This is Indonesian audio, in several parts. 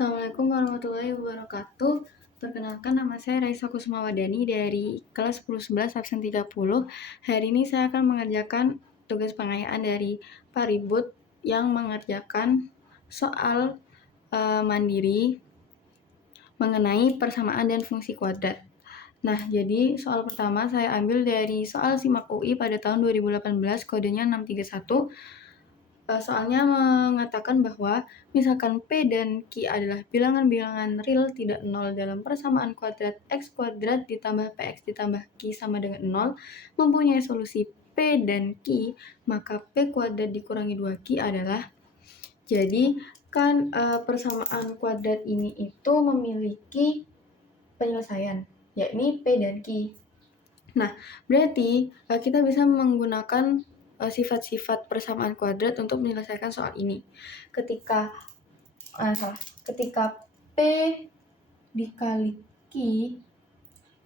Assalamualaikum warahmatullahi wabarakatuh. Perkenalkan, nama saya Raisa Kusmawadani dari kelas 1011 absen 30. Hari ini saya akan mengerjakan tugas pengayaan dari Pak Ribut yang mengerjakan soal mandiri mengenai persamaan dan fungsi kuadrat. Nah, jadi soal pertama saya ambil dari soal SIMAK UI pada tahun 2018, kodenya 631. Soalnya mengatakan bahwa misalkan P dan Q adalah bilangan-bilangan real tidak nol dalam persamaan kuadrat X kuadrat ditambah PX ditambah Q sama dengan 0 mempunyai solusi P dan Q, maka P kuadrat dikurangi 2Q adalah, jadi kan persamaan kuadrat ini itu memiliki penyelesaian, yakni P dan Q. Nah, berarti kita bisa menggunakan sifat-sifat persamaan kuadrat untuk menyelesaikan soal ini. Ketika P dikali Q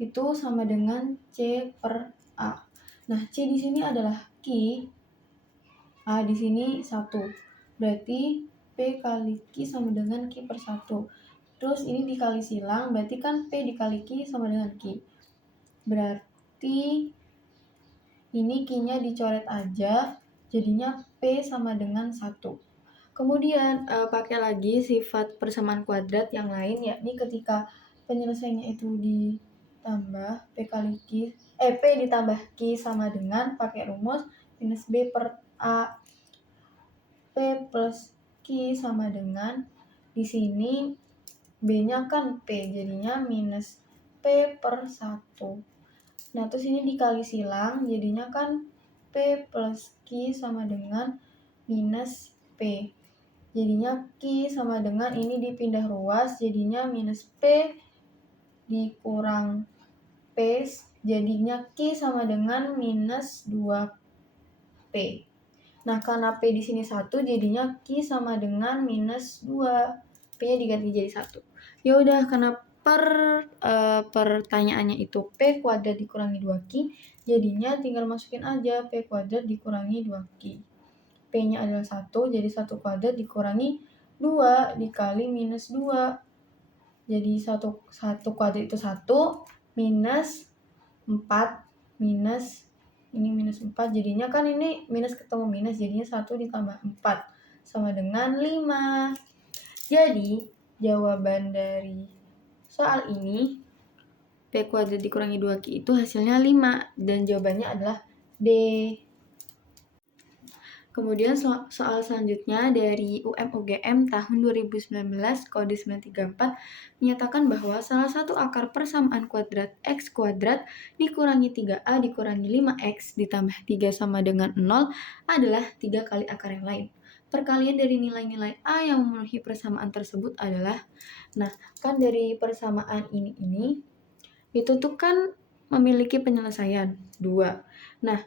itu sama dengan C per A. Nah, C di sini adalah Q, A di sini 1. Berarti P kali Q sama dengan Q per 1. Terus ini dikali silang, berarti kan P dikali Q sama dengan Q. Berarti ini Q-nya dicoret aja, jadinya P sama dengan 1. Kemudian pakai lagi sifat persamaan kuadrat yang lain, yakni ketika penyelesaiannya itu ditambah P ditambah Q sama dengan pakai rumus minus B per A. P plus Q sama dengan, di sini B-nya kan P, jadinya minus P per 1. Nah, terus ini dikali silang, jadinya kan P plus Q sama dengan minus P. Jadinya Q sama dengan ini dipindah ruas, jadinya minus P dikurang P, jadinya Q sama dengan minus 2P. Nah, karena P di sini 1, jadinya Q sama dengan minus 2. P-nya diganti jadi 1. Ya udah, karena pertanyaannya itu P kuadrat dikurangi 2Q, jadinya tinggal masukin aja P kuadrat dikurangi 2Q. P-nya adalah 1, jadi 1 kuadrat dikurangi 2 dikali minus 2. Jadi 1 kuadrat itu 1, minus 4, minus ini minus 4, jadinya kan ini minus ketemu minus, jadinya 1 ditambah 4 sama dengan 5. Jadi jawaban dari soal ini P kuadrat dikurangi 2Q itu hasilnya 5, dan jawabannya adalah D. Kemudian soal selanjutnya dari UM-UGM tahun 2019 kode 934 menyatakan bahwa salah satu akar persamaan kuadrat X kuadrat dikurangi 3A dikurangi 5X ditambah 3 sama dengan 0 adalah 3 kali akar yang lain. Perkalian dari nilai-nilai A yang memenuhi persamaan tersebut adalah, nah kan dari persamaan ini itu tuh kan memiliki penyelesaian 2. Nah,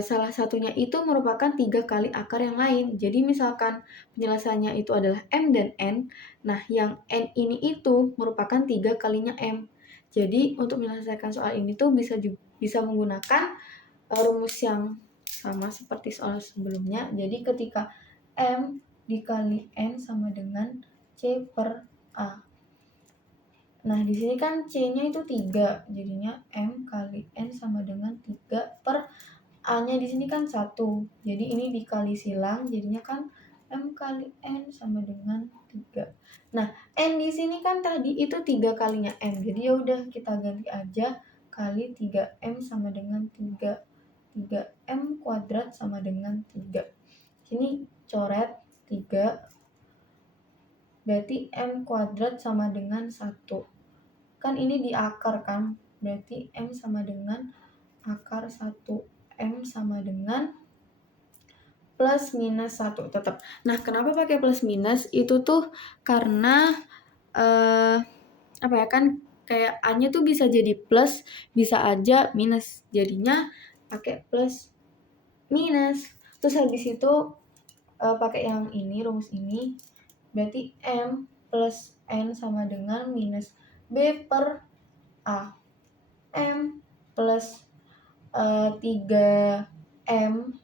salah satunya itu merupakan 3 kali akar yang lain. Jadi misalkan penyelesaiannya itu adalah M dan N, nah yang N ini itu merupakan 3 kalinya M. Jadi untuk menyelesaikan soal ini tuh bisa menggunakan rumus yang sama seperti soal sebelumnya. Jadi ketika M dikali N sama dengan C per A. Nah, di sini kan C-nya itu 3, jadinya M kali N sama dengan 3 per A-nya di sini kan 1. Jadi ini dikali silang, jadinya kan M kali N sama dengan 3. Nah, N di sini kan tadi itu 3 kalinya M. Jadi ya udah kita ganti aja kali 3M sama dengan 3. 3M kuadrat sama dengan 3. Sini coret 3. Berarti M kuadrat sama dengan 1. Kan ini di akar kan, berarti M sama dengan akar 1. M sama dengan plus minus 1 tetap. Nah, kenapa pakai plus minus? Itu tuh karena kan kayak A-nya tuh bisa jadi plus, bisa aja minus. Jadinya pakai plus minus. Terus habis itu pakai yang ini, rumus ini. Berarti M plus N sama dengan minus B per A. M plus 3M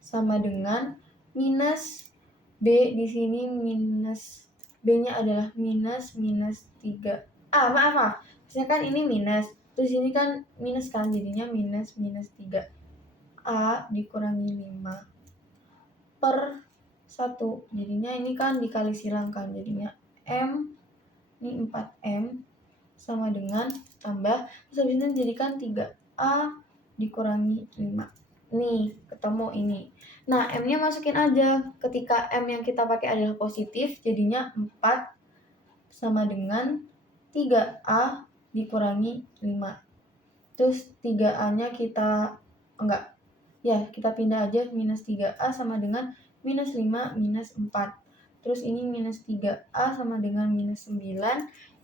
sama dengan minus B di sini minus B B-nya adalah minus 3. Maaf. Maksudnya kan ini minus, terus ini kan minus kan, jadinya minus 3. A dikurangi 5 per 1. Jadinya ini kan dikali silang kan, jadinya M, ini 4M, sama dengan tambah, terus habis itu jadikan 3A dikurangi 5. Nih, ketemu ini. Nah, M-nya masukin aja. Ketika M yang kita pakai adalah positif, jadinya 4 sama dengan 3A dikurangi 5. Terus 3A-nya kita, kita pindah aja, minus 3A sama dengan minus 5 minus 4. Terus ini minus 3A sama dengan minus 9.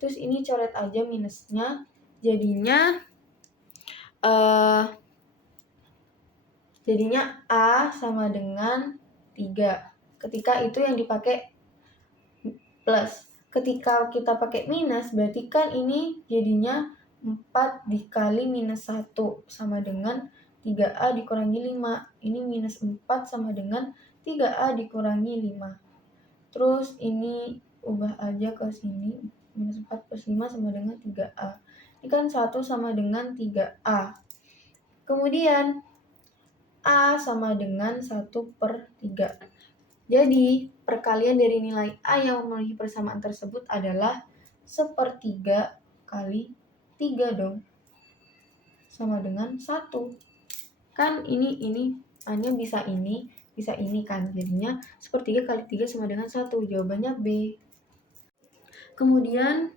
Terus ini coret aja minusnya. Jadinya A sama dengan 3. Ketika itu yang dipakai plus. Ketika kita pakai minus, berarti kan ini jadinya 4 dikali minus 1 sama dengan 3A dikurangi 5. Ini minus 4 sama dengan 3A dikurangi 5. Terus ini ubah aja ke sini. Minus 4 plus 5 sama dengan 3A. Ini kan 1 sama dengan 3A. Kemudian A sama dengan 1 per 3. Jadi, perkalian dari nilai A yang memenuhi persamaan tersebut adalah 1/3 kali 3 dong. Sama dengan 1. Kan ini A-nya bisa ini kan. Jadinya 1/3 kali 3 sama dengan 1. Jawabannya B. Kemudian,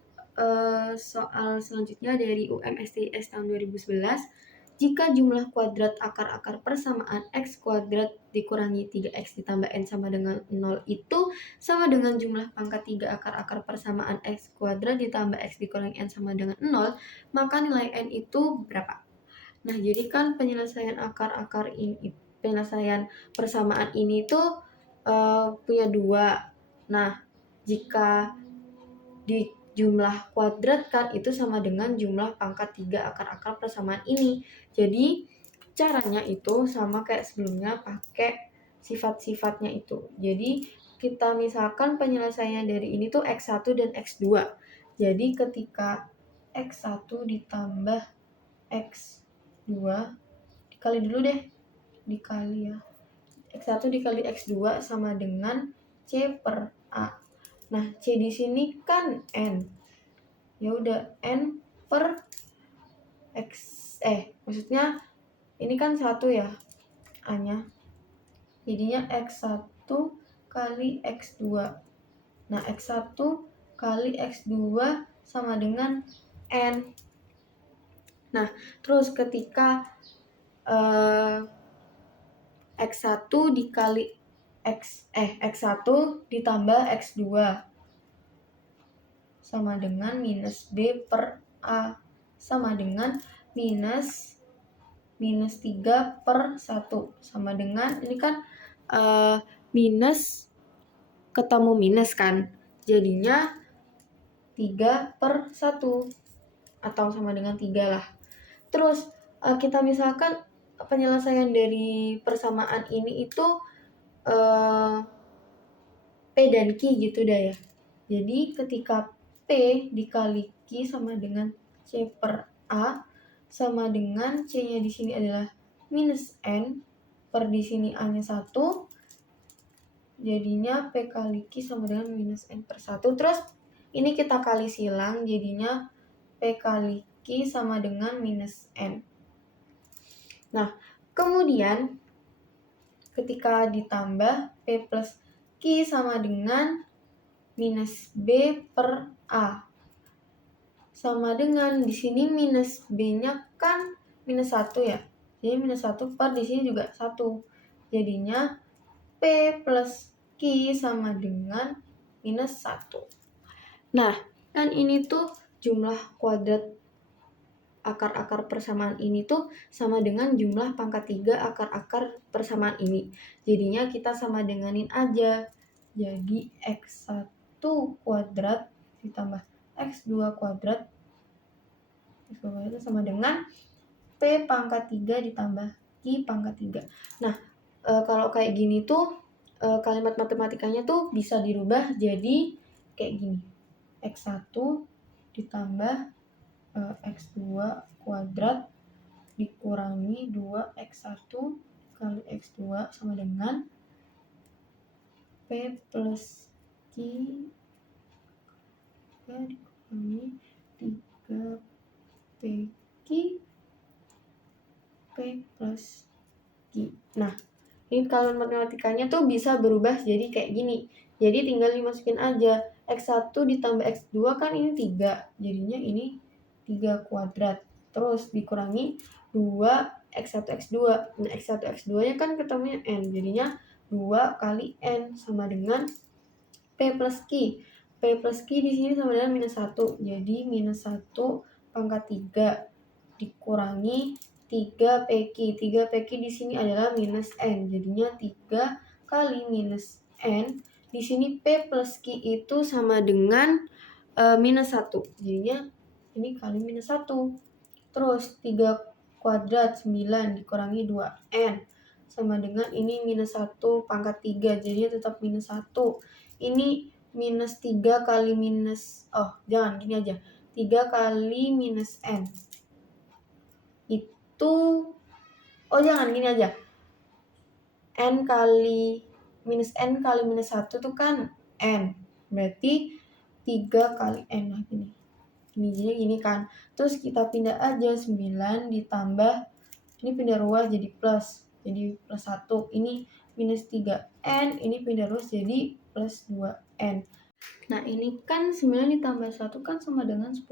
soal selanjutnya dari UMSTIS tahun 2011. Jika jumlah kuadrat akar-akar persamaan x kuadrat dikurangi 3x ditambah n sama dengan 0 itu sama dengan jumlah pangkat 3 akar-akar persamaan x kuadrat ditambah x dikurangi n sama dengan 0, maka nilai n itu berapa? Nah, jadi kan penyelesaian persamaan ini tuh punya 2. Nah, jika di jumlah kuadrat kan itu sama dengan jumlah pangkat 3 akar-akar persamaan ini. Jadi caranya itu sama kayak sebelumnya, pakai sifat-sifatnya itu. Jadi kita misalkan penyelesaiannya dari ini tuh X1 dan X2. Jadi ketika X1 ditambah X2 dikali dulu deh. Dikali ya. X1 dikali X2 sama dengan C per A. Nah, C di sini kan N. Ya udah, N per X. Maksudnya ini kan 1 ya, A-nya. Jadinya X1 kali X2. Nah, X1 kali X2 sama dengan N. Nah, terus ketika X1 dikali X1 ditambah X2 sama dengan minus B per A sama dengan minus 3 per 1 sama dengan, ini kan minus ketemu minus kan, jadinya 3 per 1 atau sama dengan 3 lah. Terus kita misalkan penyelesaian dari persamaan ini itu P dan Q gitu dah ya. Jadi ketika P dikali Q sama dengan C per A sama dengan C-nya di sini adalah minus N per di sini A-nya 1. Jadinya P kali Q sama dengan minus N per 1. Terus ini kita kali silang, jadinya P kali Q sama dengan minus N. Nah, kemudian ketika ditambah P plus Q sama dengan minus B per A sama dengan di sini minus B-nya kan minus 1 ya. Jadi minus 1 per di sini juga 1. Jadinya P plus Q sama dengan minus 1. Nah, kan ini tuh jumlah kuadrat akar-akar persamaan ini tuh sama dengan jumlah pangkat 3 akar-akar persamaan ini. Jadinya kita sama denganin aja. Jadi X1 kuadrat ditambah X2 kuadrat itu sama dengan P pangkat 3 ditambah Q pangkat 3. Nah, kalau kayak gini tuh kalimat matematikanya tuh bisa dirubah jadi kayak gini. X1 ditambah X2 kuadrat dikurangi 2X1 kali X2 sama dengan P plus Q dikurangi 3PQ P plus Q. Nah, ini kalau matematikanya tuh bisa berubah jadi kayak gini. Jadi tinggal dimasukin aja. X1 ditambah X2 kan ini 3. Jadinya ini 3 kuadrat. Terus dikurangi 2 X1 X2. Nah, X1 X2 nya kan ketemunya N. Jadinya 2 kali N sama dengan P plus Q. P plus Q di sini sama dengan minus 1. Jadi minus 1 pangkat 3 dikurangi 3PQ. 3PQ di sini adalah minus N. Jadinya 3 kali minus N. Di sini P plus Q itu sama dengan minus 1. Jadinya ini kali minus 1. Terus 3 kuadrat 9 dikurangi 2N. Sama dengan ini minus 1 pangkat 3. Jadinya tetap minus 1. Ini minus 3 kali minus, jangan gini aja. 3 kali minus N. Jangan gini aja. N kali minus 1 tuh kan N. Berarti 3 kali N. Nah, gini. Jadi gini kan. Terus kita pindah aja 9 ditambah. Ini pindah ruas jadi plus. Jadi plus 1. Ini minus 3N. Ini pindah ruas jadi plus 2N. Nah, ini kan 9 ditambah 1 kan sama dengan 10.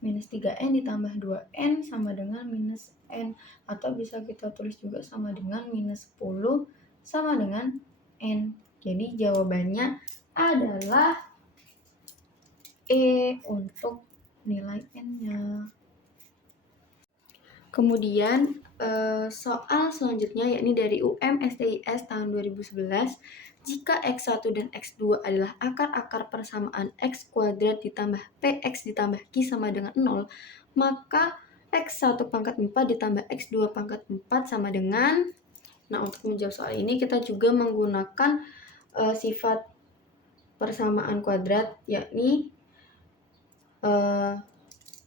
Minus 3N ditambah 2N sama dengan minus N. Atau bisa kita tulis juga sama dengan minus 10 sama dengan N. Jadi jawabannya adalah E untuk nilai N-nya. Kemudian soal selanjutnya yakni dari UM-STIS tahun 2011. Jika X1 dan X2 adalah akar-akar persamaan X kuadrat ditambah PX ditambah Q sama dengan 0, maka X1 pangkat 4 ditambah X2 pangkat 4 sama dengan... Nah, untuk menjawab soal ini kita juga menggunakan sifat persamaan kuadrat, yakni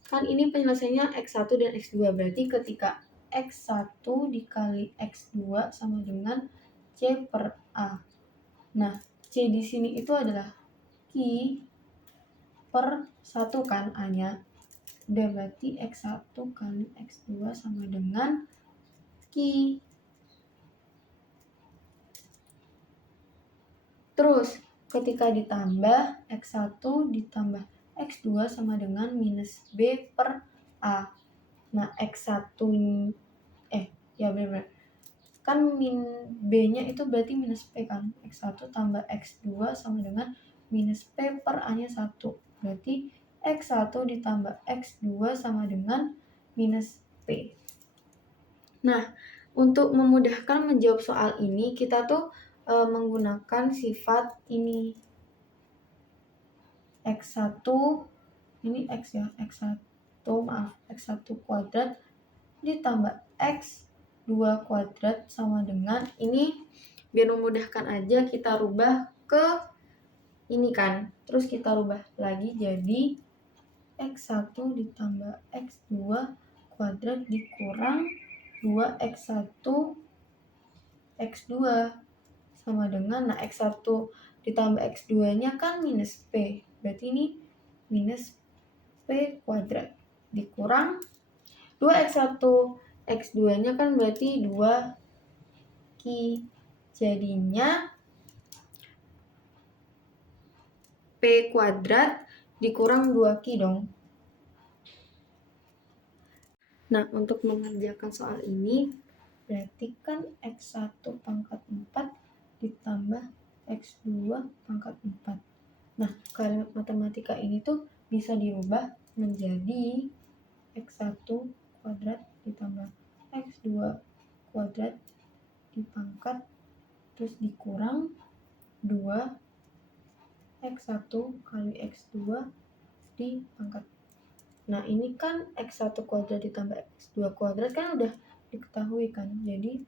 kan ini penyelesaiannya X1 dan X2. Berarti ketika X1 dikali X2 sama dengan C per A. Nah, C di sini itu adalah Q per 1 kan A-nya. Udah berarti X1 kali X2 sama dengan Q. Terus, ketika ditambah X1 ditambah X2 sama dengan minus B per A. Nah, X1 benar-benar. Kan B-nya itu berarti minus P kan. X1 tambah X2 sama dengan minus P per A-nya 1. Berarti X1 ditambah X2 sama dengan minus P. Nah, untuk memudahkan menjawab soal ini, kita tuh menggunakan sifat ini. X1, ini X ya, X1 kuadrat ditambah X2 kuadrat sama dengan ini. Biar memudahkan aja kita rubah ke ini kan. Terus kita rubah lagi jadi X1 ditambah X2 kuadrat dikurang 2X1 X2 sama dengan, nah X1 ditambah X2 nya kan minus P. Berarti ini minus P kuadrat dikurang 2X1 X2 nya kan berarti 2Q. Jadinya P kuadrat dikurang 2Q dong. Nah, untuk mengerjakan soal ini, berarti kan X1 pangkat 4 ditambah X2 pangkat 4. Nah, kalimat matematika ini tuh bisa dirubah menjadi X1 kuadrat ditambah X2 kuadrat dipangkat terus dikurang 2 X1 kali X2 dipangkat. Nah, ini kan X1 kuadrat ditambah X2 kuadrat kan udah diketahui kan. Jadi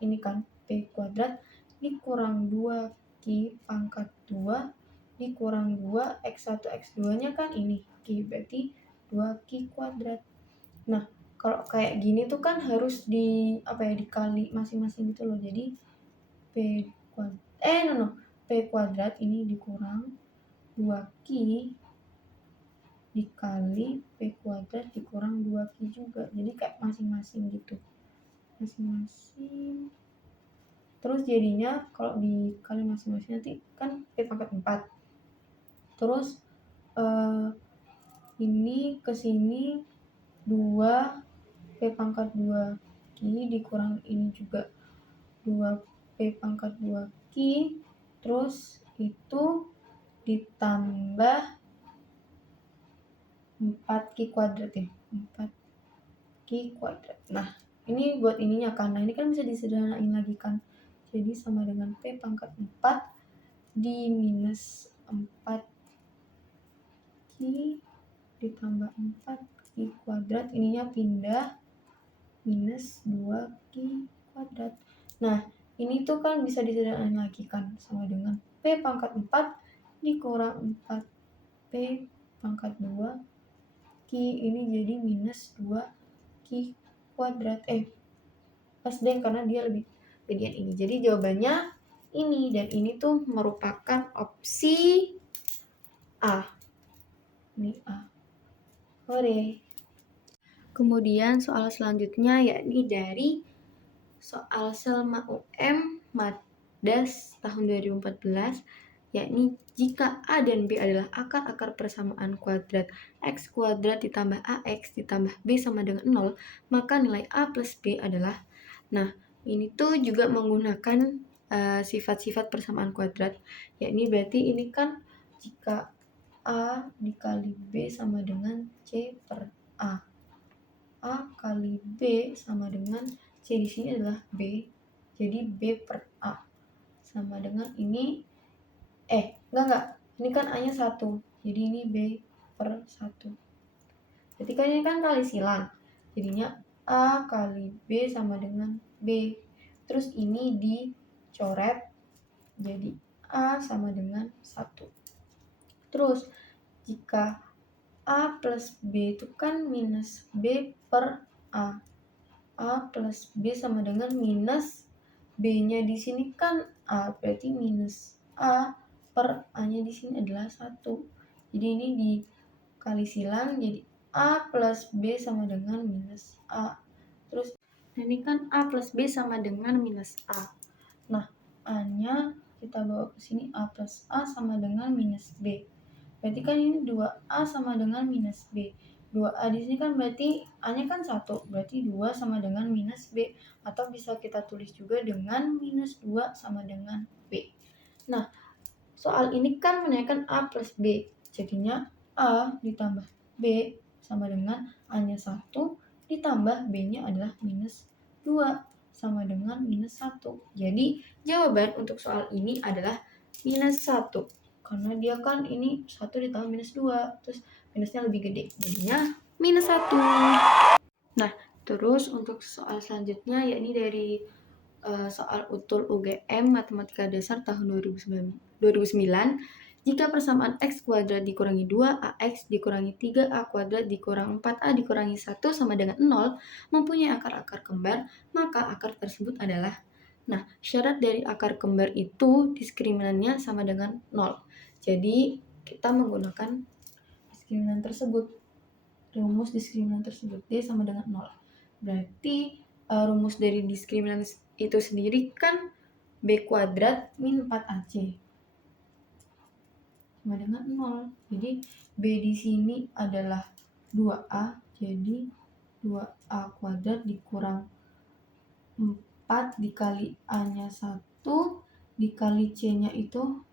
ini kan P kuadrat dikurang 2Q pangkat 2 dikurang 2 X1 X2 nya kan ini Q, berarti 2Q kuadrat. Nah kalau kayak gini tuh kan harus dikali masing-masing gitu loh. Jadi P kuadrat P kuadrat ini dikurang 2Q dikali P kuadrat dikurang 2Q juga. Jadi kayak masing-masing gitu. Masing-masing. Terus jadinya kalau dikali masing-masing nanti kan P pangkat 4. Terus ini ke sini 2 P pangkat 2 Q dikurang ini juga 2 P pangkat 2 Q. Terus itu ditambah 4Q kuadrat ya. 4Q kuadrat. Nah, ini buat ininya kan. Nah, ini kan bisa disederhanain lagi kan. Jadi sama dengan P pangkat 4 di minus 4Q ditambah 4Q kuadrat. Ininya pindah minus 2Q kuadrat. Nah, ini tuh kan bisa disederhanain lagi kan. Sama dengan P pangkat 4 dikurang 4P pangkat 2 Q ini jadi minus 2Q kuadrat. Pas deh karena dia lebih gedean ini. Jadi jawabannya ini, dan ini tuh merupakan opsi A. Ini A. Hore. Kemudian soal selanjutnya yakni dari soal Selma UM Matdas tahun 2014, yakni jika A dan B adalah akar-akar persamaan kuadrat X kuadrat ditambah AX ditambah B sama dengan 0, maka nilai A plus B adalah. Nah, ini tuh juga menggunakan sifat-sifat persamaan kuadrat, yakni berarti ini kan jika A dikali B sama dengan C per A. A kali B sama dengan C di sini adalah B. Jadi B per A sama dengan ini enggak. Ini kan A-nya 1. Jadi ini B per 1. Berarti kan ini kan kali silang. Jadinya A kali B sama dengan B. Terus ini dicoret. Jadi A sama dengan 1. Terus jika A plus B itu kan minus B per A. A plus B sama dengan minus B-nya di sini kan A, berarti minus A per A-nya di sini adalah 1. Jadi ini dikali silang jadi A plus B sama dengan minus A. Terus ini kan A plus B sama dengan minus A. Nah, A-nya kita bawa ke sini, A plus A sama dengan minus B. Berarti kan ini 2A sama dengan minus B. 2A di sini kan berarti A-nya kan 1. Berarti 2 sama dengan minus B. Atau bisa kita tulis juga dengan minus 2 sama dengan B. Nah, soal ini kan menanyakan A plus B. Jadinya A ditambah B sama dengan A-nya 1 ditambah B-nya adalah minus 2 sama dengan minus 1. Jadi jawaban untuk soal ini adalah minus 1. Karena dia kan ini 1 ditambah minus 2. Terus minusnya lebih gede. Jadinya minus 1. Nah, terus untuk soal selanjutnya yakni dari soal utul UGM Matematika Dasar tahun 2009. Jika persamaan X kuadrat dikurangi 2AX dikurangi 3A kuadrat dikurang 4A dikurangi 1 sama dengan 0 mempunyai akar-akar kembar, maka akar tersebut adalah. Nah, syarat dari akar kembar itu diskriminannya sama dengan 0. Jadi, kita menggunakan diskriminan tersebut. Rumus diskriminan tersebut D sama dengan 0. Berarti rumus dari diskriminan itu sendiri kan B kuadrat min 4AC sama dengan 0. Jadi B di sini adalah 2A. Jadi 2A kuadrat dikurang 4 dikali A-nya 1 dikali C-nya itu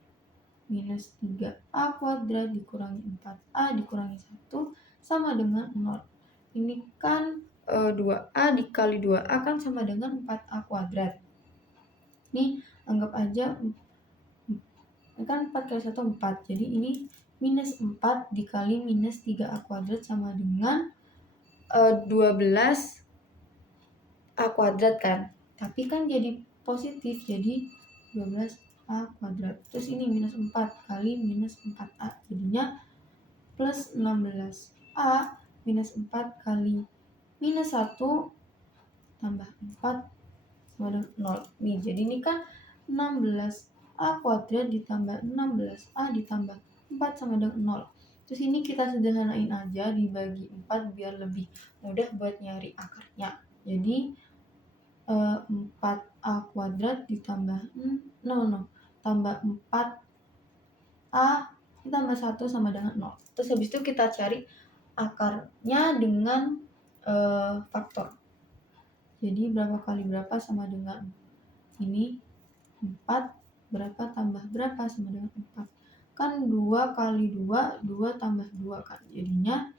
minus 3A kuadrat dikurangi 4A dikurangi 1 sama dengan 0. Ini kan 2A dikali 2A kan sama dengan 4A kuadrat. Ini anggap aja kan 4 kali 1 4. Jadi ini minus 4 dikali minus 3A kuadrat sama dengan 12A kuadrat kan. Tapi kan jadi positif, jadi 12A A kuadrat. Terus ini minus 4 kali minus 4A. Jadinya plus 16A minus 4 kali minus 1 tambah 4 sama dengan 0. Nih, jadi ini kan 16A kuadrat ditambah 16A ditambah 4 sama dengan 0. Terus ini kita sederhanain aja, dibagi 4 biar lebih mudah buat nyari akarnya. Jadi 4A kuadrat ditambah tambah 4A ditambah 1 sama dengan 0. Terus habis itu kita cari akarnya dengan faktor. Jadi berapa kali berapa sama dengan ini 4, berapa tambah berapa sama dengan 4. Kan 2 kali 2, 2 tambah 2 kan. Jadinya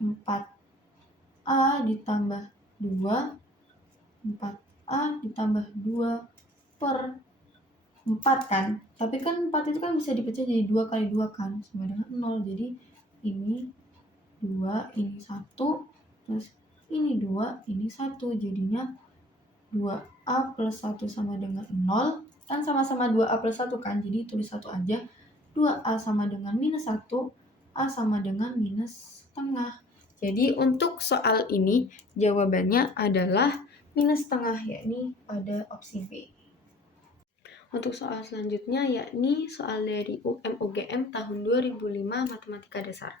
4A ditambah 2, 4A ditambah 2 per 4 kan. Tapi kan 4 itu kan bisa dipecah jadi 2 kali 2 kan, sama dengan 0. Jadi ini 2, ini 1, terus ini 2, ini 1. Jadinya 2A plus 1 sama dengan 0. Kan sama-sama 2A plus 1 kan, jadi tulis 1 aja. 2A sama dengan minus 1, A sama dengan minus setengah. Jadi untuk soal ini jawabannya adalah minus setengah, yakni pada opsi B. Untuk soal selanjutnya yakni soal dari UM-UGM tahun 2005 Matematika Dasar.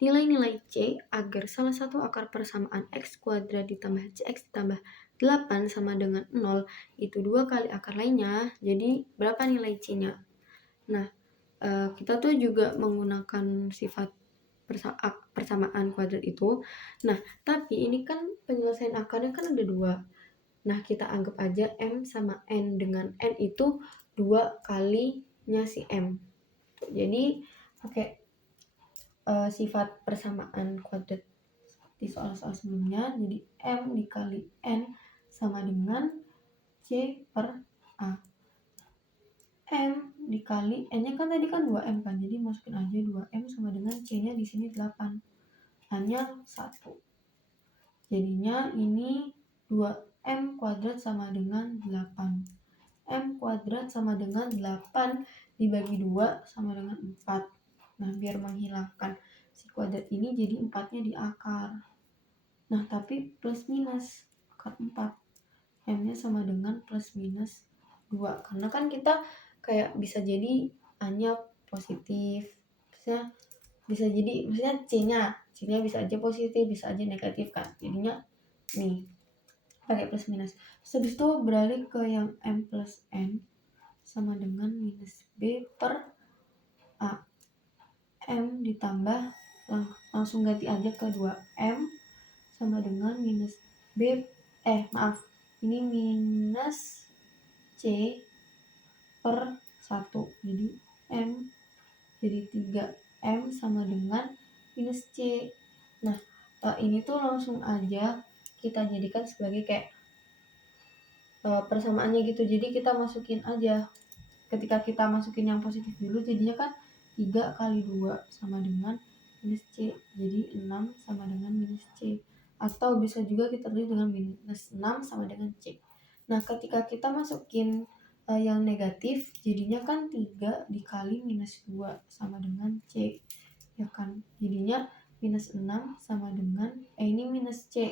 Nilai-nilai C agar salah satu akar persamaan X kuadrat ditambah CX ditambah 8 sama dengan 0 itu 2 kali akar lainnya. Jadi berapa nilai C-nya? Nah, kita tuh juga menggunakan sifat persamaan kuadrat itu. Nah, tapi ini kan penyelesaian akarnya kan ada 2. Nah, kita anggap aja M sama N, dengan N itu 2 kalinya si M. Jadi pakai sifat persamaan kuadrat di soal-soal sebelumnya. Jadi M dikali N sama dengan C per A. M dikali N-nya kan tadi kan 2M kan, jadi masukin aja 2M sama dengan C-nya di sini 8. A-nya 1. Jadinya ini 2M kuadrat sama dengan 8. M kuadrat sama dengan 8 dibagi 2 sama dengan 4. Nah, biar menghilangkan si kuadrat ini jadi 4-nya di akar. Nah, tapi plus minus akar 4. M-nya sama dengan plus minus 2. Karena kan kita kayak bisa jadi A-nya positif. Maksudnya bisa jadi, maksudnya C-nya bisa aja positif, bisa aja negatif kan. Jadinya nih pakai plus minus. Habis itu beralih ke yang M plus N sama dengan minus B per A. M ditambah, langsung ganti aja ke 2M sama dengan minus B, ini minus C per 1. Jadi M jadi 3M sama dengan minus C. Nah, ini tuh langsung aja kita jadikan sebagai kayak persamaannya gitu. Jadi kita masukin aja. Ketika kita masukin yang positif dulu, jadinya kan 3 kali 2 sama dengan minus C. Jadi 6 sama dengan minus C. Atau bisa juga kita tulis dengan minus 6 sama dengan C. Nah, ketika kita masukin yang negatif, jadinya kan 3 dikali minus 2 sama dengan C. Ya kan? Jadinya minus 6 sama dengan, ini minus C.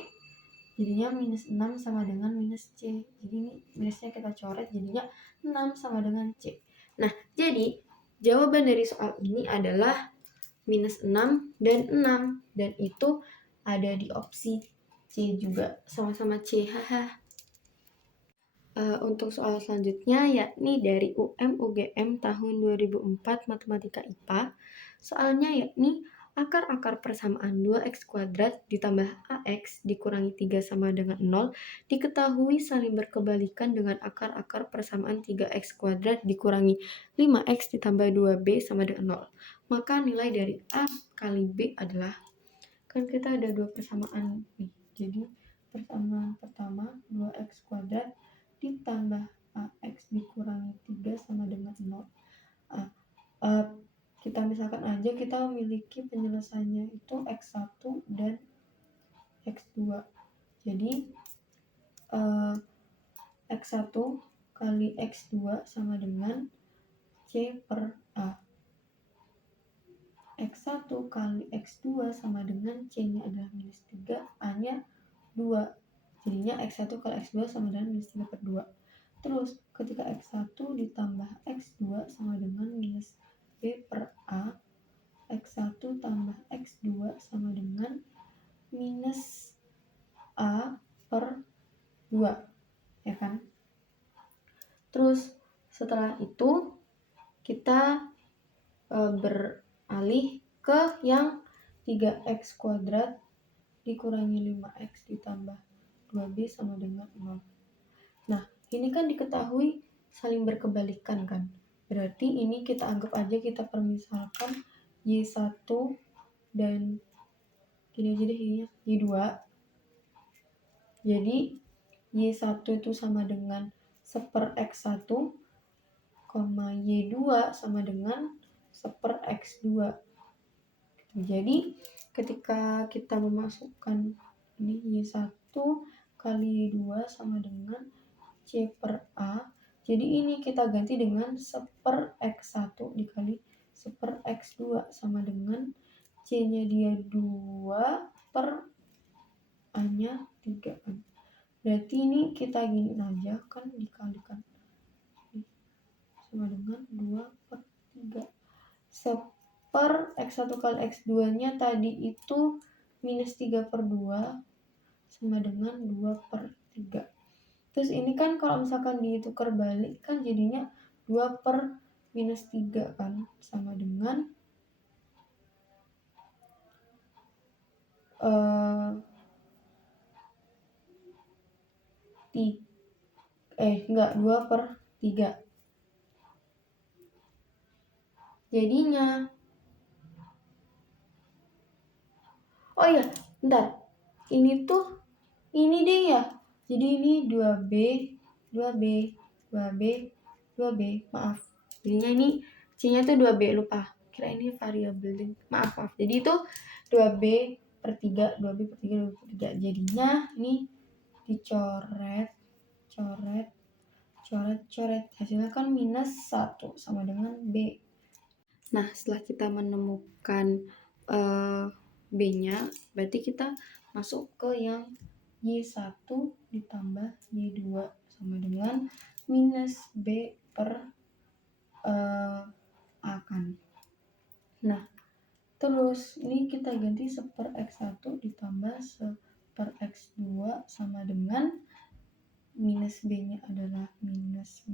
Jadinya minus 6 sama dengan minus C. Jadi ini minusnya kita coret, jadinya 6 sama dengan C. Nah, jadi jawaban dari soal ini adalah minus 6 dan 6. Dan itu ada di opsi C juga. Sama-sama C. Untuk soal selanjutnya yakni dari UM-UGM tahun 2004 Matematika IPA. Soalnya yakni akar-akar persamaan 2x kuadrat ditambah ax dikurangi 3 sama dengan 0 diketahui saling berkebalikan dengan akar-akar persamaan 3x kuadrat dikurangi 5x ditambah 2b sama dengan 0. Maka nilai dari A kali B adalah, kan kita ada 2 persamaan nih. Jadi persamaan pertama 2x kuadrat ditambah ax dikurangi 3 sama dengan 0. Kita misalkan aja kita memiliki penyelesaiannya itu x1 dan x2. Jadi x1 kali X2 sama dengan C per A. X1 kali X2 sama dengan C-nya adalah minus 3, A-nya 2. Jadinya X1 kali X2 sama dengan minus 3 per 2. Terus, ketika X1 ditambah X2 sama dengan minus B per A, X1 tambah X2 sama dengan minus A per 2, ya kan? Terus, setelah itu, kita beralih ke yang 3x kuadrat dikurangi 5x ditambah 2b sama dengan 0. Nah, ini kan diketahui saling berkebalikan kan. Berarti ini kita anggap aja kita permisalkan Y1 dan gini aja deh ini Y2. Jadi Y1 itu sama dengan 1/x1, Y2 sama dengan 1/x2. Jadi ketika kita memasukkan ini Y1 kali Y2 sama dengan C per A, jadi ini kita ganti dengan 1/x1 dikali 1/x2 sama dengan C-nya dia 2 per A-nya 3 kan. Berarti ini kita gini aja kan, dikalikan sama dengan 2 per 3. Per X1 kali X2 nya tadi itu minus 3 per 2 sama dengan 2 per 3. Terus ini kan kalau misalkan ditukar balik kan jadinya 2 per minus 3 kan, sama dengan 2 per 3. Jadinya oh iya, bentar. Ini tuh, ini deh ya. Jadi ini 2B, 2B, 2B, 2B. Maaf. Jadinya ini C-nya tuh 2B, lupa. Kira ini variabel. Maaf. Jadi itu 2B per 3, 2B per 3, 2B per 3. Jadinya ini dicoret. Hasilnya kan minus 1 sama dengan B. Nah, setelah kita menemukan B-nya, berarti kita masuk ke yang Y1 ditambah Y2 sama dengan minus B per A kan. Nah, terus ini kita ganti 1/x1 ditambah 1/x2 sama dengan minus B-nya adalah minus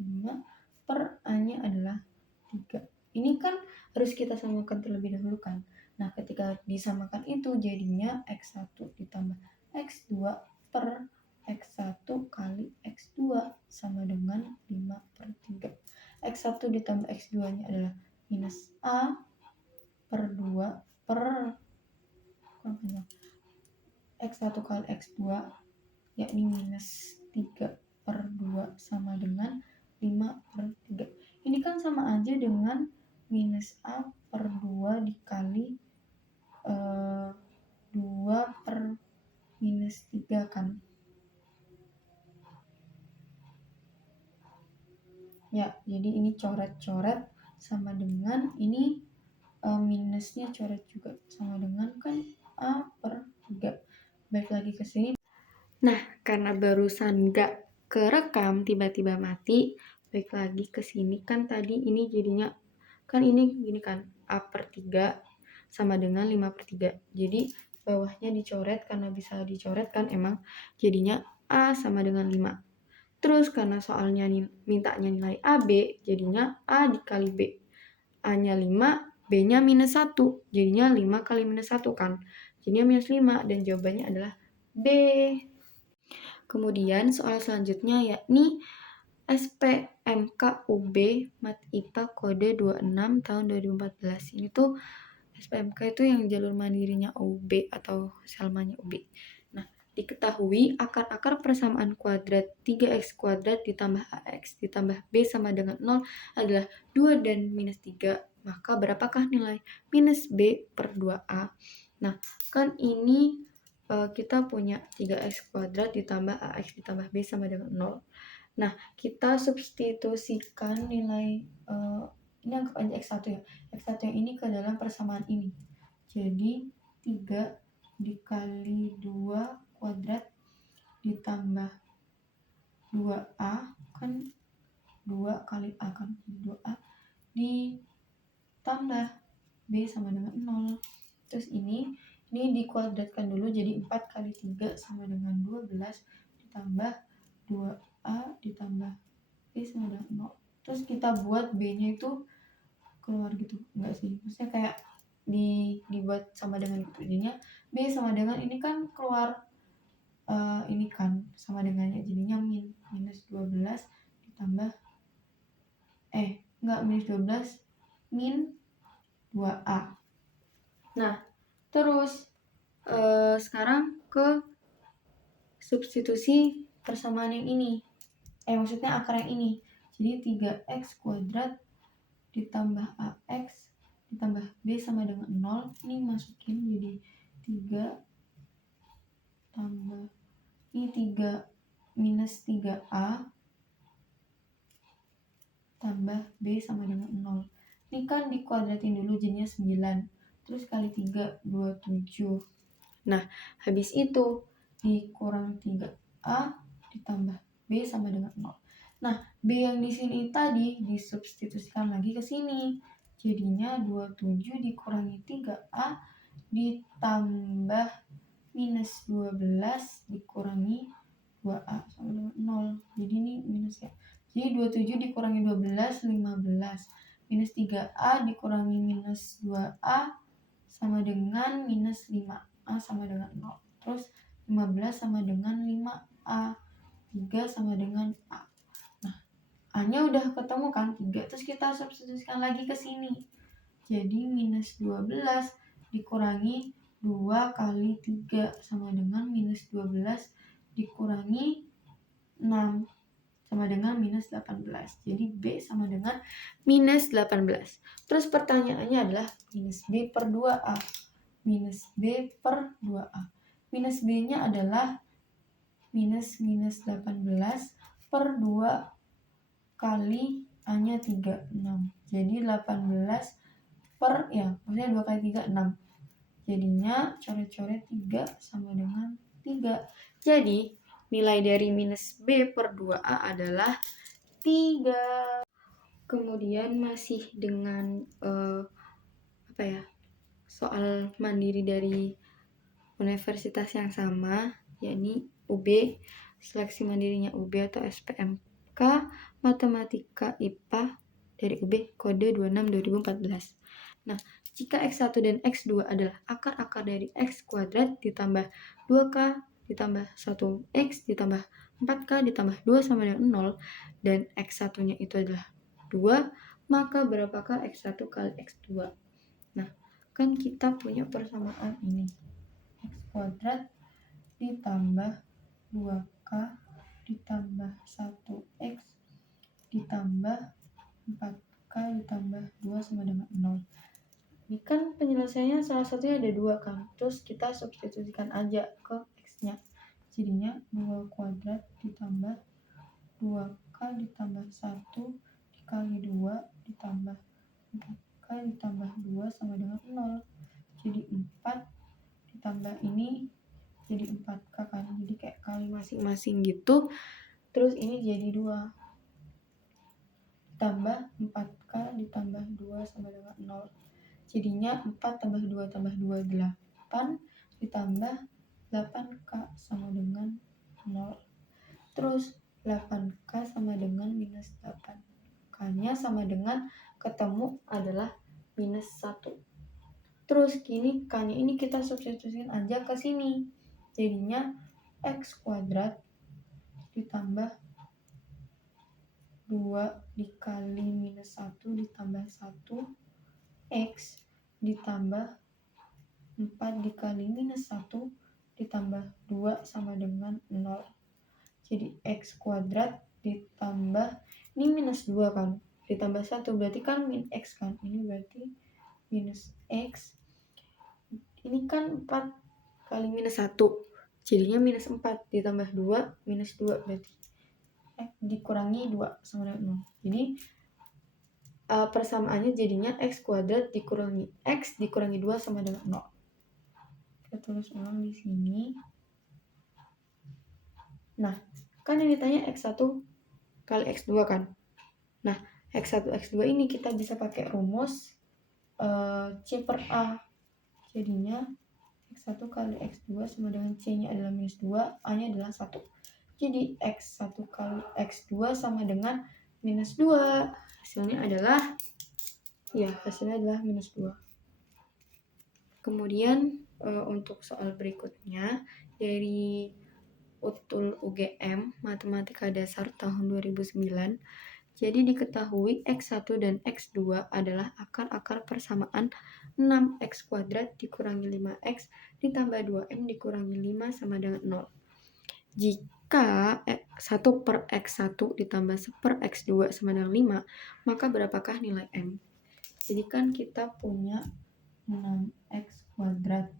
5 per A-nya adalah 3. Ini kan harus kita samakan terlebih dahulu kan. Nah, ketika disamakan itu jadinya X1 ditambah X2 per X1 kali X2 sama dengan 5 per 3. X1 ditambah X2-nya adalah minus A per 2 per X1 kali X2 yakni minus 3 per 2 sama dengan 5 per 3. Ini kan sama aja dengan minus A per 2 dikali 2 per minus 3 kan. Ya, jadi ini coret-coret sama dengan ini minusnya coret juga sama dengan kan A per 3. Balik lagi ke sini. Nah, karena barusan nggak kerekam tiba-tiba mati, balik lagi ke sini kan tadi ini jadinya kan ini gini kan A per 3 sama dengan 5 per 3. Jadi bawahnya dicoret karena bisa dicoret kan emang jadinya A sama dengan 5. Terus karena soalnya mintanya nilai AB, jadinya A dikali B. A-nya 5, B-nya minus 1. Jadinya 5 kali minus 1 kan. Jadinya minus 5 dan jawabannya adalah B. Kemudian soal selanjutnya yakni SPMK UB Mat IPA kode 26 tahun 2014. Ini tuh SPMK itu yang jalur mandirinya UB atau Selmanya UB. Nah, diketahui akar-akar persamaan kuadrat 3x kuadrat ditambah AX ditambah B sama dengan 0 adalah 2 dan minus 3. Maka berapakah nilai minus B per 2A? Nah, kan ini kita punya 3x kuadrat ditambah AX ditambah B sama dengan 0. Nah, kita substitusikan nilai ini anggap aja X1 ya. X1 yang ini ke dalam persamaan ini. Jadi 3 dikali 2 kuadrat ditambah 2A kan 2 kali A kan 2A ditambah B sama dengan 0. Terus ini dikuadratkan dulu jadi 4 kali 3 sama dengan 12 ditambah 2A ditambah B sama dengan 0. Terus kita buat B-nya itu keluar gitu. Enggak sih, maksudnya kayak dibuat sama dengan gitu. Jadinya B sama dengan ini kan keluar ini kan sama dengannya, jadinya minus 12 ditambah minus 12 min 2A. Nah, terus sekarang ke substitusi persamaan yang ini. Maksudnya akar yang ini. Jadi 3x kuadrat ditambah AX ditambah B sama dengan 0. Ini masukin jadi 3 tambah ini 3 minus 3A tambah B sama dengan 0. Ini kan dikuadratin dulu jadinya 9. Terus kali 3, 27. Nah, habis itu dikurang 3A ditambah B sama dengan 0. Nah, B yang di sini tadi disubstitusikan lagi ke sini. Jadinya 27 dikurangi 3A ditambah minus 12 dikurangi 2A sama dengan 0. Jadi ini minus ya. Jadi 27 dikurangi 12, 15. Minus 3A dikurangi minus 2A sama dengan minus 5A sama dengan 0. Terus 15 sama dengan 5A. 3 sama dengan A. Nah, A-nya udah ketemu kan 3. Terus kita substitusikan lagi ke sini. Jadi minus 12 dikurangi 2 kali 3 sama dengan minus 12 dikurangi 6 sama dengan minus 18. Jadi B sama dengan minus 18. Terus pertanyaannya adalah minus B per 2A. Minus B per 2A. Minus B-nya adalah minus 18 per 2 kali A-nya 3, 6. Jadi 18 per, maksudnya 2 kali 3, 6. Jadinya coret-coret 3 sama dengan 3. Jadi nilai dari minus B per 2A adalah 3. Kemudian masih dengan soal mandiri dari universitas yang sama, yakni UB, seleksi mandirinya UB atau SPMK, Matematika IPA dari UB kode 26/2014. Nah, jika X1 dan X2 adalah akar-akar dari X kuadrat ditambah 2K ditambah 1X ditambah 4K ditambah 2 sama dengan 0 dan X1-nya itu adalah 2, maka berapakah X1 kali X2? Nah, kan kita punya persamaan ini. X kuadrat ditambah 2K ditambah 1X ditambah 4K ditambah 2 sama dengan 0. Ini kan penyelesaiannya salah satunya ada 2 kan. Terus kita substitusikan aja ke X-nya. Jadinya 2 kuadrat ditambah 2K ditambah 1 dikali 2 ditambah 4K ditambah 2 sama dengan 0. Jadi 4 ditambah ini jadi 4K kan. Jadi kayak kali masing-masing gitu. Terus ini jadi 2. Ditambah 4K ditambah 2 sama dengan 0. Jadinya 4 tambah 2 tambah 2, 8. Ditambah 8K sama dengan 0. Terus 8K sama dengan minus 8. K-nya sama dengan ketemu adalah minus 1. Terus kini K-nya ini kita substitusikan aja ke sini. Jadinya X kuadrat ditambah 2 dikali minus 1 ditambah 1 X ditambah 4 dikali minus 1 ditambah 2 sama dengan 0. Jadi X kuadrat ditambah, ini minus 2 kan, ditambah 1 berarti kan min X kan, ini berarti minus X. Ini kan 4 kali minus 1, jadinya minus 4 ditambah 2 minus 2 berarti dikurangi 2 sama dengan 0. Jadi persamaannya jadinya x kuadrat dikurangi x dikurangi 2 sama dengan 0. Kita tulis ulang di sini. Nah, kan yang ditanya x1 kali x2 kan. Nah, x1 x2 ini kita bisa pakai rumus C per A. Jadinya x1 kali x2 sama dengan C-nya adalah minus 2, A-nya adalah 1. Jadi x1 kali x2 sama dengan minus 2. Hasilnya adalah minus 2. Kemudian untuk soal berikutnya dari UTUL UGM Matematika Dasar tahun 2009. Jadi diketahui x1 dan x2 adalah akar-akar persamaan 6x kuadrat dikurangi 5x ditambah 2m dikurangi 5 sama dengan 0. Jika 1 per x1 ditambah 1 per x2 sama dengan 5, maka berapakah nilai m? Jadi kan kita punya 6x kuadrat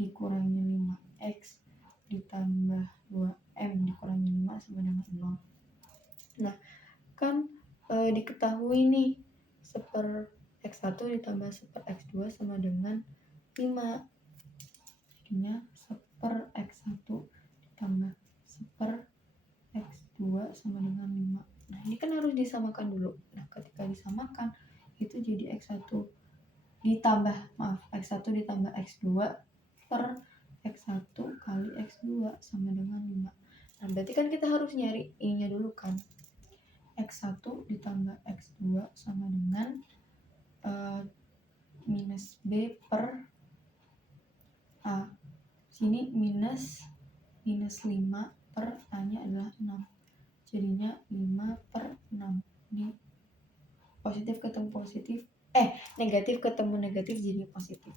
dikurangi 5x ditambah 2m dikurangi 5 sama dengan 0. Nah, kan diketahui nih 1 per x1 ditambah 1 per x2 sama dengan 5. Jadinya 1 per x1 ditambah 1 per x2 sama dengan 5. Nah, ini kan harus disamakan dulu. Nah, ketika disamakan itu jadi x1 ditambah x2 per x1 kali x2 sama dengan 5. Nah, berarti kan kita harus nyari ininya dulu kan. X1 ditambah X2 sama dengan minus B per A. Sini minus 5 per A-nya adalah 6. Jadinya 5 per 6. Ini positif ketemu positif. Negatif ketemu negatif jadi positif.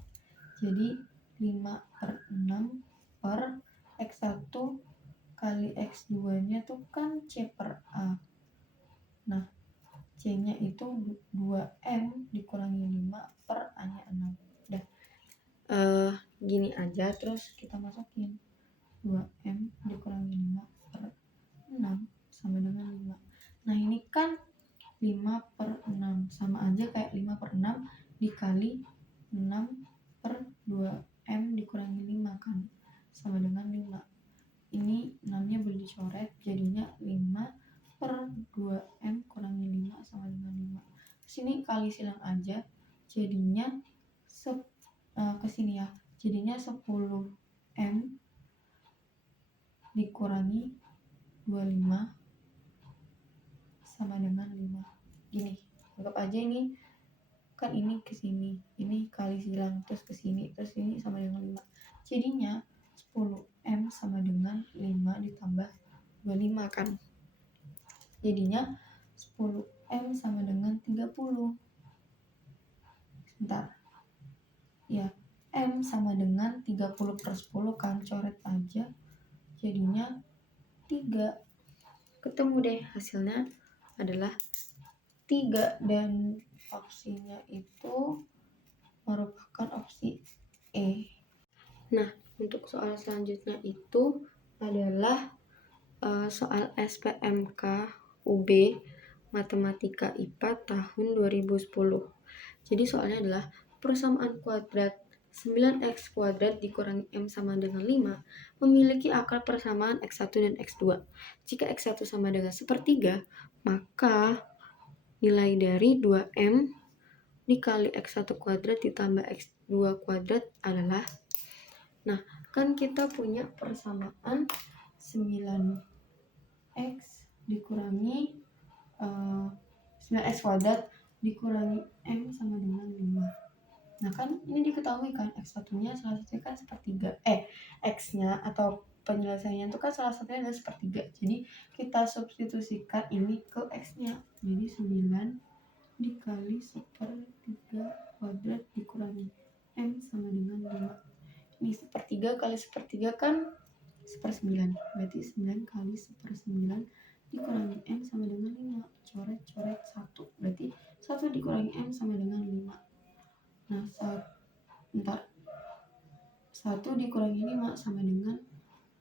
Jadi 5 per 6 per X1 kali X2-nya tuh kan C per A. Nah, C-nya itu 2M dikurangi 5 per A-nya 6. Udah. Gini aja, terus kita masukin 2M dikurangi 5 per 6 sama dengan 5. Nah, ini kan 5 per 6 sama aja kayak 5 per 6 dikali 6 per 2M dikurangi 5 kan sama dengan 5. Ini 6-nya boleh dicoret, jadinya 5 per 2M kurangi 5 sama dengan 5. Sini kali silang aja, jadinya kesini ya, jadinya 10M dikurangi 25 sama dengan 5. Gini, anggap aja ini kan ini kesini, ini kali silang terus kesini, terus ini sama dengan 5. Jadinya 10M sama dengan 5 ditambah 25 kan. Jadinya 10M sama dengan 30. Sebentar. Ya, M sama dengan 30 per 10 kan, coret aja. Jadinya 3. Ketemu deh, hasilnya adalah 3 dan opsinya itu merupakan opsi E. Nah, untuk soal selanjutnya itu adalah soal SPMK UB Matematika IPA tahun 2010. Jadi soalnya adalah persamaan kuadrat 9x kuadrat dikurangi M sama dengan 5 memiliki akar persamaan x1 dan x2. Jika x1 sama dengan 1/3, maka nilai dari 2M dikali x1 kuadrat ditambah x2 kuadrat adalah, nah kan kita punya persamaan 9x dikurangi 9x kuadrat dikurangi M sama dengan 5. Nah kan ini diketahui kan x1-nya salah satunya kan 1/3. X-nya atau penyelesaiannya itu kan salah satunya adalah 1/3. Jadi kita substitusikan ini ke X-nya. Jadi 9 dikali 1/3 kuadrat dikurangi M sama dengan 5. Ini 1/3 kali 1/3 kan 1/9. Berarti 9 kali 1/9 dikurangi M sama dengan 5. Coret 1. Berarti 1 dikurangi M sama dengan 5. Nah, 1 dikurangi 5 sama dengan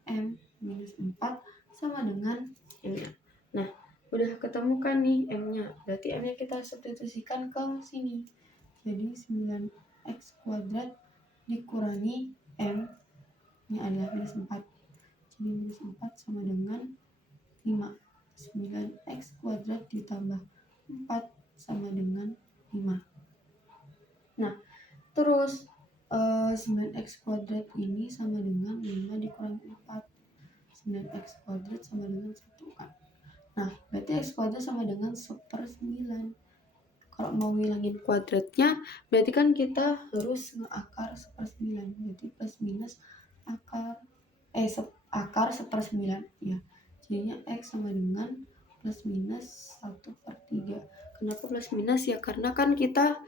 M minus 4 sama dengan ini. Nah, udah ketemu kan nih M-nya. Berarti M-nya kita substitusikan ke sini. Jadi 9x kuadrat dikurangi M, ini adalah minus 4. Jadi minus 4 sama dengan 5. 9x kuadrat ditambah 4 sama dengan 5. Nah, terus 9x kuadrat ini sama dengan 5 dikurangi 4. 9x kuadrat sama dengan 1 kan. Nah, berarti x kuadrat sama dengan 1/9. Kalau mau ngilangin kuadratnya, berarti kan kita harus ngeakar 1/9. Berarti plus minus akar 1/9. Ya, jadinya x sama dengan plus minus 1/3. Kenapa plus minus ya? Karena kan kita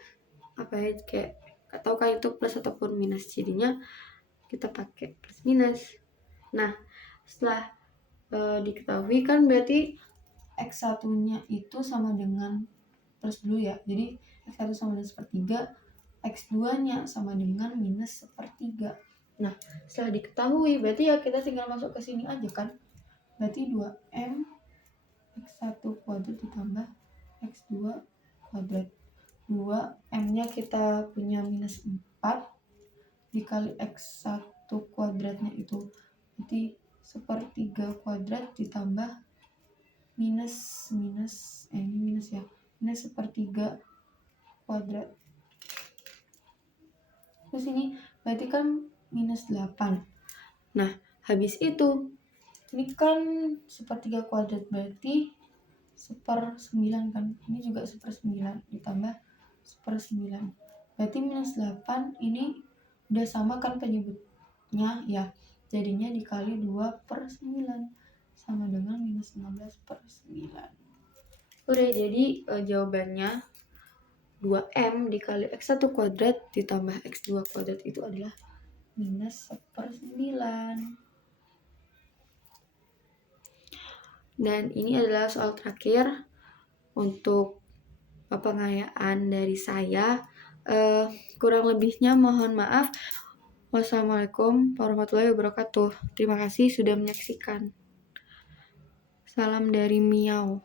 kayak gak tahu kan itu plus ataupun minus, jadinya kita pakai plus minus. Nah, setelah diketahui kan berarti x1 nya itu sama dengan plus dulu ya, jadi x1 sama dengan 1/3, x2 nya sama dengan minus 1/3. Nah, setelah diketahui berarti ya kita tinggal masuk ke sini aja kan, berarti 2m x1 kuadrat ditambah x2 kuadrat. 2m nya kita punya minus 4 dikali x1 kuadratnya itu berarti 1/3 kuadrat ditambah minus ini minus ya, minus 1/3 kuadrat. Terus ini berarti kan minus 8. Nah, habis itu ini kan 1/3 kuadrat berarti 1/9 kan. Ini juga 1/9 ditambah 1/9. Berarti minus 8 ini udah sama kan penyebutnya ya. Jadinya dikali 2/9 sama dengan minus 16/9. Udah, jadi jawabannya 2m dikali x1 kuadrat ditambah x2 kuadrat itu adalah minus 1/9. Dan ini adalah soal terakhir untuk pengayaan dari saya. Kurang lebihnya mohon maaf. Wassalamualaikum warahmatullahi wabarakatuh. Terima kasih sudah menyaksikan. Salam dari Miau.